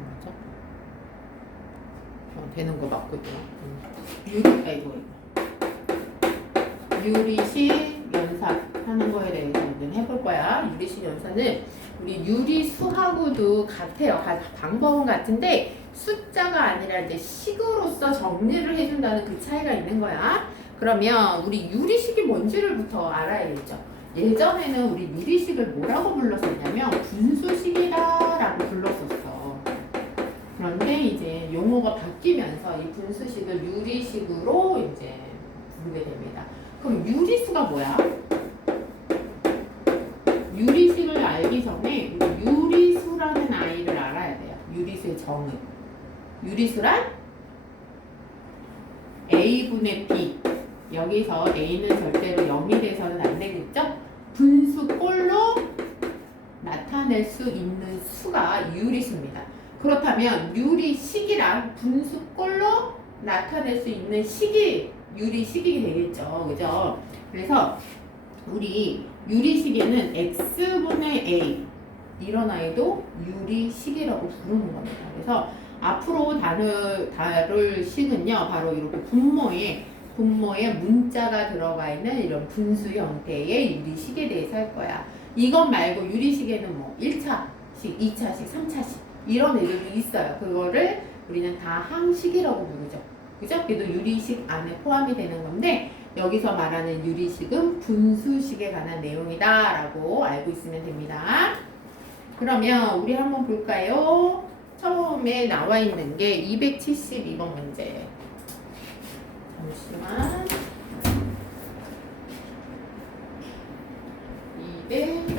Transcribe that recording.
뭐죠? 어, 되는 거 맞거든요. 음. 유리 아이고 이거. 유리식 연산 하는 거에 대해서 오늘 해볼 거야. 유리식 연산은 우리 유리수하고도 같아요. 가- 방법은 같은데 숫자가 아니라 이제 식으로서 정리를 해준다는 그 차이가 있는 거야. 그러면 우리 유리식이 뭔지를부터 알아야겠죠. 예전에는 우리 유리식을 뭐라고 불렀었냐면 분수식이다라고 불렀었어. 그런데 이제 용어가 바뀌면서 이 분수식을 유리식으로 이제 부르게 됩니다. 그럼 유리수가 뭐야? 유리식을 알기 전에 유리수라는 아이를 알아야 돼요. 유리수의 정의. 유리수란 a분의 b. 여기서 a는 절대로 0이 돼서는 안 되겠죠? 분수꼴로 나타낼 수 있는 수가 유리수입니다. 그렇다면 유리 식이란 분수꼴로 나타낼 수 있는 식이 유리 식이 되겠죠. 그죠? 그래서 우리 유리 식에는 x분의 a 이런 아이도 유리 식이라고 부르는 겁니다. 그래서 앞으로 다룰, 다룰 식은요, 바로 이렇게 분모에 분모에 문자가 들어가 있는 이런 분수 형태의 유리식에 대해서 할 거야. 이것 말고 유리식에는 뭐 1차식, 2차식, 3차식 이런 애들도 있어요. 그거를 우리는 다 항식이라고 부르죠. 그죠? 그래도 유리식 안에 포함이 되는 건데 여기서 말하는 유리식은 분수식에 관한 내용이다 라고 알고 있으면 됩니다. 그러면 우리 한번 볼까요? 처음에 나와 있는 게 272번 문제. 잠시만. 200